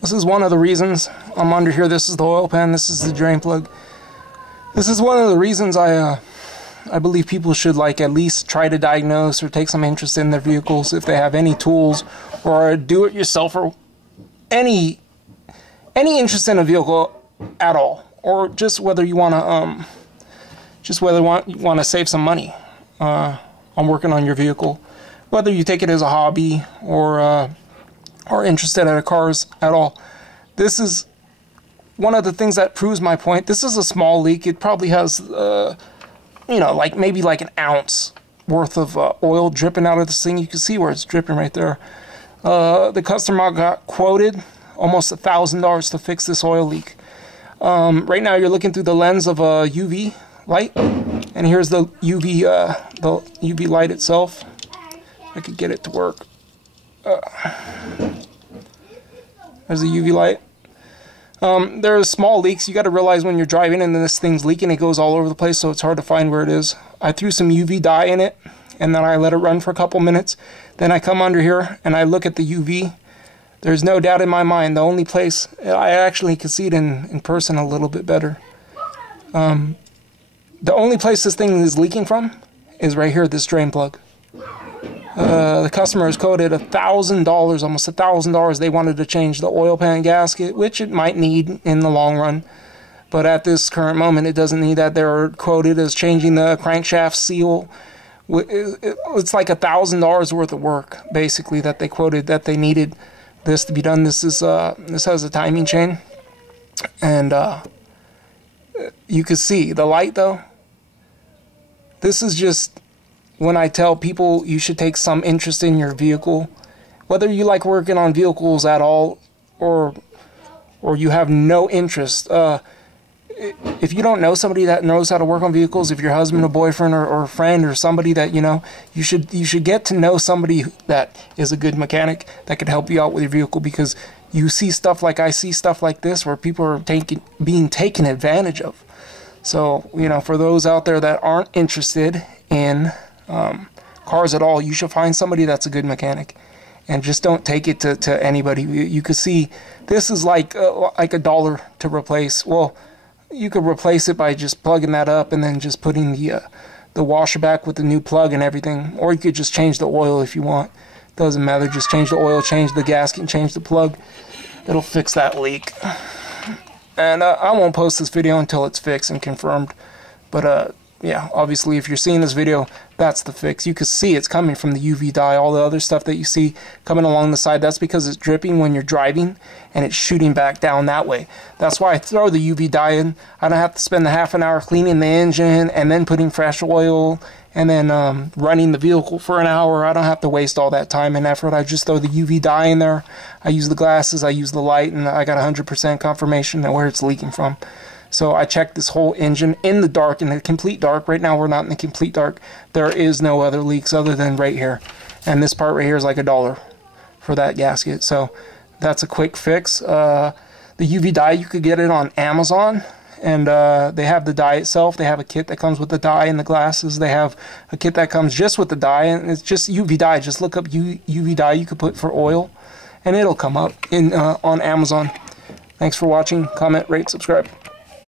This is one of the reasons I'm under here. This is the oil pan. This is the drain plug. This is one of the reasons I believe people should like at least try to diagnose or take some interest in their vehicles if they have any tools or do it yourself or any interest in a vehicle at all, or just whether you want to save some money on working on your vehicle, whether you take it as a hobby or interested in cars at all. This is one of the things that proves my point. This is a small leak. It probably has, like maybe like an ounce worth of oil dripping out of this thing. You can see where it's dripping right there. The customer got quoted almost $1,000 to fix this oil leak. Right now you're looking through the lens of a UV light, and here's the UV light itself. I could get it to work. There's the UV light. There's small leaks. You got to realize when you're driving and this thing's leaking, it goes all over the place, so it's hard to find where it is. I threw some UV dye in it, and then I let it run for a couple minutes. Then I come under here and I look at the UV. There's no doubt in my mind, the only place I actually can see it in person a little bit better. The only place this thing is leaking from is right here, this drain plug. The customer is quoted $1,000, almost $1,000. They wanted to change the oil pan gasket, which it might need in the long run, but at this current moment it doesn't need that. They're quoted as changing the crankshaft seal. It's like $1,000 worth of work basically that they quoted that they needed this to be done. This has a timing chain, and you can see the light though. This is just when I tell people you should take some interest in your vehicle, whether you like working on vehicles at all or you have no interest. If you don't know somebody that knows how to work on vehicles, if your husband or boyfriend or friend or somebody that you should get to know somebody that is a good mechanic that could help you out with your vehicle, because you see stuff like I see stuff like this where people are being taken advantage of. So for those out there that aren't interested in cars at all, you should find somebody that's a good mechanic, and just don't take it to anybody. You can see this is like $1 to replace. Well, you could replace it by just plugging that up and then just putting the washer back with the new plug and everything, or you could just change the oil if you want. Doesn't matter, just change the oil, change the gasket, and change the plug. It'll fix that leak. And I won't post this video until it's fixed and confirmed, but yeah, obviously if you're seeing this video, that's the fix. You can see it's coming from the UV dye. All the other stuff that you see coming along the side, that's because it's dripping when you're driving and it's shooting back down that way. That's why I throw the UV dye in. I don't have to spend the half an hour cleaning the engine and then putting fresh oil and then running the vehicle for an hour. I don't have to waste all that time and effort. I just throw the UV dye in there. I use the glasses, I use the light, and I got 100% confirmation of where it's leaking from. So I checked this whole engine in the dark, in the complete dark. Right now we're not in the complete dark. There is no other leaks other than right here. And this part right here is like $1 for that gasket. So that's a quick fix. The UV dye, you could get it on Amazon. And they have the dye itself. They have a kit that comes with the dye and the glasses. They have a kit that comes just with the dye, and it's just UV dye. Just look up UV dye you could put for oil, and it'll come up on Amazon. Thanks for watching. Comment, rate, subscribe.